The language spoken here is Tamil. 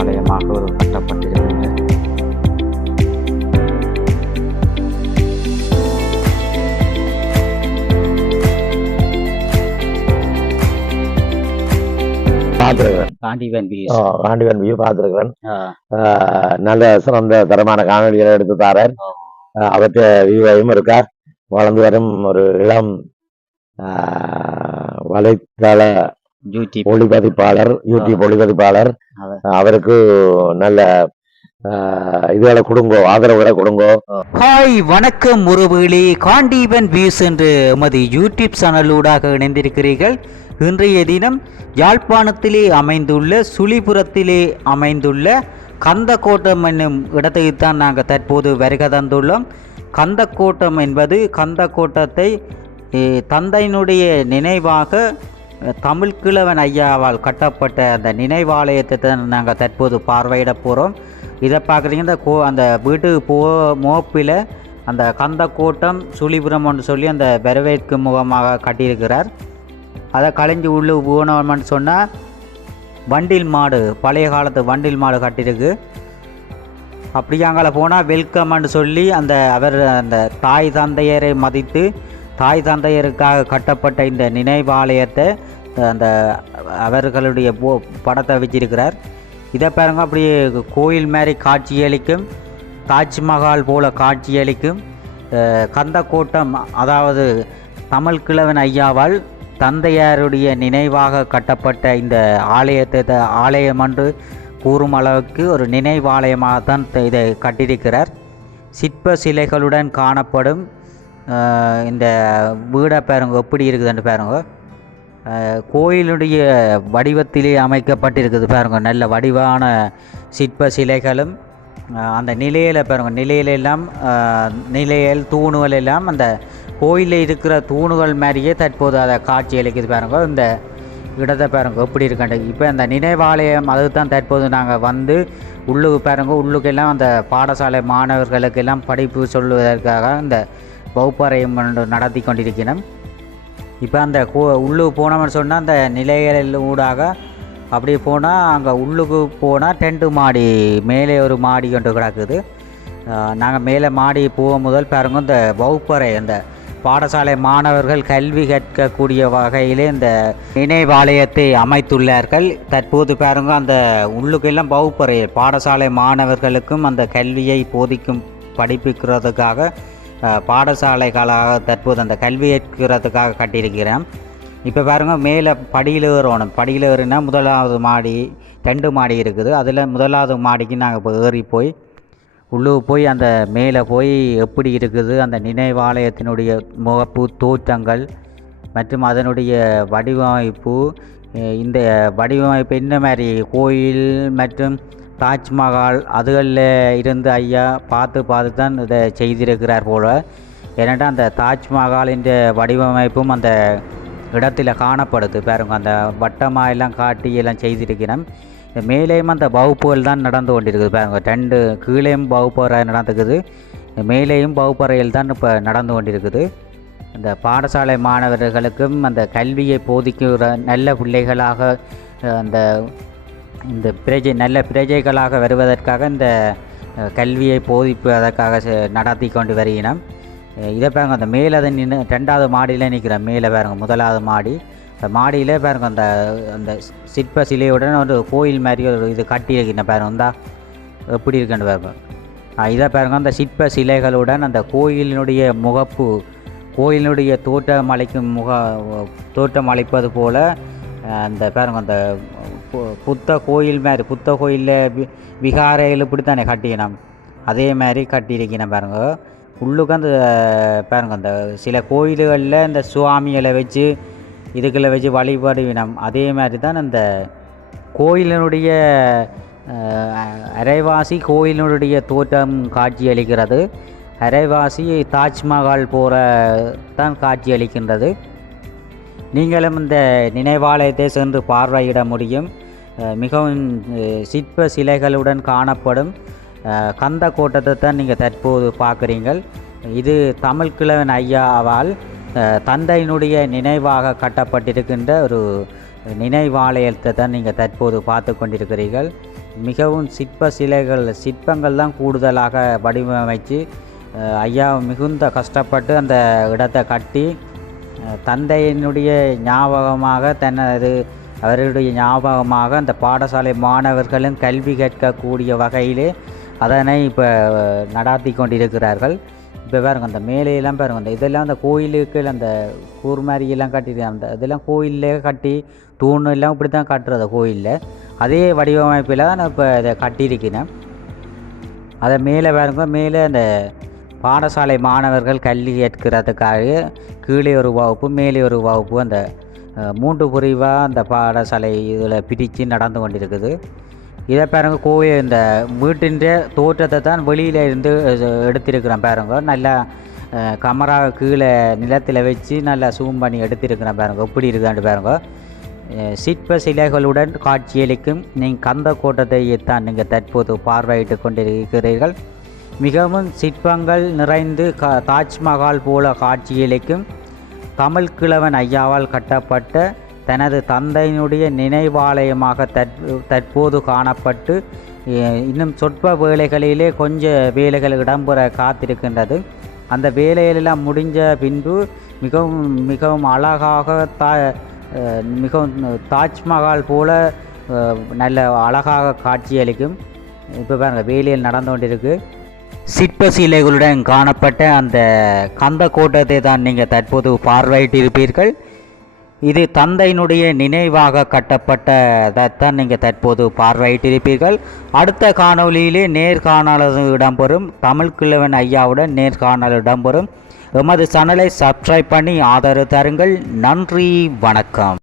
ஆலயமாக ஒரு கட்டப்பட்டிருந்தது பாண்டிவன் வியூ பார்த்திருக்கிறேன் நல்ல சிறந்த தரமான காணொலிகளை எடுத்து தாரேன் அவற்றை வியூவையும் இருக்கார். வளர்ந்து வரும் ஒரு இளம் வலைத்தள யூடியூப் ஒளிப்பதிப்பாளர் யூடியூப் ஒளிப்பதிப்பாளர் அவர். அவருக்கு நல்ல இதுகளை கொடுங்கோ ஆதரவுகளை கொடுங்கோ. ஹாய் வணக்கம் உறவுகளே காண்டீவன் வியூஸ் என்று எமது யூடியூப் சேனலூடாக இணைந்திருக்கிறீர்கள். இன்றைய தினம் யாழ்ப்பாணத்திலே அமைந்துள்ள சுழிபுரத்திலே அமைந்துள்ள கந்தக்கோட்டம் என்னும் இடத்துக்குத்தான் நாங்கள் தற்போது வருகை தந்துள்ளோம். கந்தக்கோட்டம் என்பது கந்தக்கோட்டத்தை eh, தந்தையினுடைய நினைவாக தமிழ்கிழவன் ஐயாவால் கட்டப்பட்ட அந்த நினைவாலயத்தை தான் நாங்கள் தற்போது பார்வையிட போகிறோம் இதை பார்க்குறீங்கன்னா கோ அந்த வீட்டுக்கு போ மோப்பில் அந்த கந்தக்கோட்டம் சுழிபுரம்னு சொல்லி அந்த வரவேற்கு முகமாக கட்டியிருக்கிறார். அதை கலைஞ்சி உள்ளே போனோம்னு சொன்னால் வண்டில் மாடு பழைய காலத்து வண்டில் மாடு கட்டியிருக்கு. அப்படியே அங்கே போனால் வெல்கம்னு சொல்லி அந்த அவர் அந்த தாய் தந்தையரை மதித்து தாய் தந்தையருக்காக கட்டப்பட்ட இந்த நினைவாலயத்தை அந்த அவர்களுடைய போ படத்தை வச்சிருக்கிறார். இதை பாருங்க அப்படியே கோயில் மாதிரி காட்சியளிக்கும் தாஜ்மஹால் போல காட்சியளிக்கும். அஹ், கந்தக்கோட்டம் அதாவது தமிழ் கிழவன் ஐயாவால் தந்தையாருடைய நினைவாக கட்டப்பட்ட இந்த ஆலயத்தை த- ஆலயம் என்று கூறும் அளவுக்கு ஒரு நினைவாலயமாக தான் த- இதை கட்டியிருக்கிறார். சிற்ப சிலைகளுடன் காணப்படும் இந்த வீடாக பாருங்க எப்படி இருக்குதுன்னு பாருங்க. கோயிலுடைய வடிவத்திலே அமைக்கப்பட்டிருக்குது பாருங்க நல்ல வடிவான சிற்ப சிலைகளும் அந்த நிலையில் பாருங்கள் நிலையிலெல்லாம் நிலையல் தூணுகள் எல்லாம் அந்த கோயிலில் இருக்கிற தூணுகள் மாதிரியே தற்போது அதை காட்சி அளிக்குது பாருங்க இந்த இடத்தை பாருங்க எப்படி இருக்காண்டு இப்போ அந்த நினைவாலயம் அதுதான் தற்போது நாங்கள் வந்து உள்ளுக்கு பாருங்கள் உள்ளுக்கெல்லாம் அந்த பாடசாலை மாணவர்களுக்கெல்லாம் படிப்பு சொல்லுவதற்காக இந்த வகுப்பறையும் நடத்தி கொண்டிருக்கிறோம் இப்போ அந்த உள்ளுக்கு போனோம்னு சொன்னால் அந்த நிலைகளில் ஊடாக அப்படி போனால் அங்கே உள்ளுக்கு போனால் டென்ட்டு மாடி மேலே ஒரு மாடி ஒன்று கிடக்குது. நாங்கள் மேலே மாடி போகும் முதல் பாருங்க இந்த வகுப்பறை அந்த பாடசாலை மாணவர்கள் கல்வி கற்கக்கூடிய வகையிலே இந்த நினைவாலயத்தை அமைத்துள்ளார்கள். தற்போது பாருங்க அந்த உள்ளுக்கெல்லாம் வகுப்பறை பாடசாலை மாணவர்களுக்கும் அந்த கல்வியை போதிக்கும் படிப்பிக்கிறதுக்காக பாடசாலைகளாக தற்போது அந்த கல்வி ஏற்கிறதுக்காக கட்டியிருக்கிறேன். இப்போ பாருங்கள் மேலே படியில் ஏறணும். படியில் ஏறினா முதலாவது மாடி ரெண்டு மாடி இருக்குது. அதில் முதலாவது மாடிக்கு நாங்கள் இப்போ ஏறி போய் உள்ளே போய் அந்த மேலே போய் எப்படி இருக்குது அந்த நினைவாலயத்தினுடைய முகப்பு தோற்றங்கள் மற்றும் அதனுடைய வடிவமைப்பு இந்த வடிவமைப்பு என்ன மாதிரி? கோயில் மற்றும் தாஜ்மஹால் அதுகளில் இருந்து ஐயா பார்த்து பார்த்து தான் இதை செய்திருக்கிறார் போல். ஏன்னாட்டா அந்த தாஜ்மஹாலின் வடிவமைப்பும் அந்த இடத்தில் காணப்படுது. பாருங்க அந்த வட்டமாக எல்லாம் காட்டி எல்லாம் செய்திருக்கிறோம் மேலேயும் அந்த வகுப்புகள் தான் நடந்து கொண்டிருக்குது. பாருங்க ரெண்டு கீழேயும் வகுப்பறை நடந்துக்குது. மேலேயும் வகுப்பறையில் தான் இப்போ நடந்து கொண்டிருக்குது. இந்த பாடசாலை மாணவர்களுக்கும் அந்த கல்வியை போதிக்கிற நல்ல பிள்ளைகளாக அந்த இந்த பிரஜை நல்ல பிரஜைகளாக வருவதற்காக இந்த கல்வியை போதிப்பதற்காக நடத்தி கொண்டு வருகிறோம் இதை பாருங்க அந்த மேலே அதை நின்று ரெண்டாவது மாடியில் நிற்கிறேன் மேலே பாருங்க முதலாவது மாடி. அந்த மாடியிலே பாருங்க அந்த அந்த சிற்ப சிலையுடன் ஒரு கோயில் மாதிரி ஒரு இது கட்டியிருக்கின்ற பாருங்க இந்தா எப்படி இருக்குன்னு பாருங்க. இதை பாருங்க அந்த சிற்ப சிலைகளுடன் அந்த கோயிலினுடைய முகப்பு கோயிலினுடைய தோட்டம் அழைக்கும் முக தோட்டம் அழைப்பது போல் அந்த பாருங்க அந்த புத்த கோயில் மாதிரி புத்த கோயிலில் வி விகாரையில் இப்படி தானே கட்டினோம் அதே மாதிரி கட்டியிருக்கணும் பாருங்க. உள்ளுக்கு அந்த பாருங்க அந்த சில கோயில்களில் இந்த சுவாமிகளை வச்சு இதுக்குள்ள வச்சு வழிபடுவினம். அதே மாதிரி தான் அந்த கோயிலினுடைய அரைவாசி கோயிலினுடைய தோற்றம் காட்சி அளிக்கிறது. அரைவாசி தாஜ்மஹால் போகிற தான் காட்சி அளிக்கின்றது. நீங்களும் இந்த நினைவாலயத்தை சென்று பார்வையிட முடியும். மிகவும் சிற்ப சிலைகளுடன் காணப்படும் கந்த கோட்டத்தை தான் நீங்கள் தற்போது பார்க்குறீங்கள் இது தமிழ்கிழவன் ஐயாவால் தந்தையினுடைய நினைவாக கட்டப்பட்டிருக்கின்ற ஒரு நினைவாலயத்தை தான் நீங்கள் தற்போது பார்த்து கொண்டிருக்கிறீர்கள். மிகவும் சிற்ப சிலைகள் சிற்பங்கள் தான் கூடுதலாக வடிவமைத்து ஐயா மிகுந்த கஷ்டப்பட்டு அந்த இடத்தை கட்டி தந்தையினுடைய ஞாபகமாக தனது அவருடைய ஞாபகமாக அந்த பாடசாலை மாணவர்களும் கல்வி கற்கக்கூடிய வகையிலே அதனை இப்போ நடாத்தி கொண்டிருக்கிறார்கள். இப்போ பாருங்க அந்த மேலையெல்லாம் பாருங்க அந்த இதெல்லாம் அந்த கோயிலுக்கு அந்த கூர் மாதிரியெல்லாம் கட்டி அந்த இதெல்லாம் கோயிலே கட்டி தூண் எல்லாம் இப்படி தான் கட்டுறது கோயிலில். அதே வடிவமைப்பில் தான் நான் இப்போ இதை கட்டியிருக்கிறேன். அதை மேலே பாருங்க மேலே அந்த பாடசாலை மாணவர்கள் கல்வி ஏற்கிறதுக்காக கீழே ஒரு வகுப்பு மேலே ஒரு வகுப்பு அந்த மூன்று பிரிவாக அந்த பாடசாலை இதில் பிரித்து நடந்து கொண்டிருக்குது. இதை பாருங்க கோயில் இந்த வீட்டின் தோற்றத்தை தான் வெளியில் இருந்து எடுத்திருக்கிறேன் பாருங்க. நல்லா அஹ், கமரா கீழே நிலத்தில் வச்சு நல்லா சூம் பண்ணி எடுத்திருக்கிறேன் பாருங்க. எப்படி இருக்கான்னு பாருங்க. சிற்ப சிலைகளுடன் காட்சியளிக்கும் நீங்கள் கந்த கோட்டத்தை தான் நீங்கள் தற்போது பார்வையிட்டு கொண்டிருக்கிறீர்கள். மிகவும் சிற்பங்கள் நிறைந்து க தாஜ்மஹால் போல காட்சியளிக்கும் தமிழ் கிழவன் ஐயாவால் கட்டப்பட்ட தனது தந்தையினுடைய நினைவாலயமாக தற்போது காணப்பட்டு இன்னும் சொற்ப வேலைகளிலே கொஞ்ச வேலைகள் இடம்பெற காத்திருக்கின்றது. அந்த வேலைகளெல்லாம் முடிஞ்ச பின்பு மிகவும் மிகவும் அழகாக தா மிகவும் தாஜ்மஹால் போல நல்ல அழகாக காட்சியளிக்கும் இப்போ பாருங்கள் வேலையில் நடந்து கொண்டிருக்கு. சிற்பசிலைகளுடன் காணப்பட்ட அந்த கந்த கோட்டத்தை தான் நீங்கள் தற்போது பார்வையிட்டிருப்பீர்கள் இது தந்தையினுடைய நினைவாக கட்டப்பட்டதைத்தான் நீங்கள் தற்போது பார்வையிட்டிருப்பீர்கள் அடுத்த காணொலியிலே நேர்காணல் இடம்பெறும் தமிழ் கிழவன் ஐயாவுடன் நேர்காணல் இடம்பெறும். எமது சேனலை சப்ஸ்கிரைப் பண்ணி ஆதரவு தருங்கள். நன்றி வணக்கம்.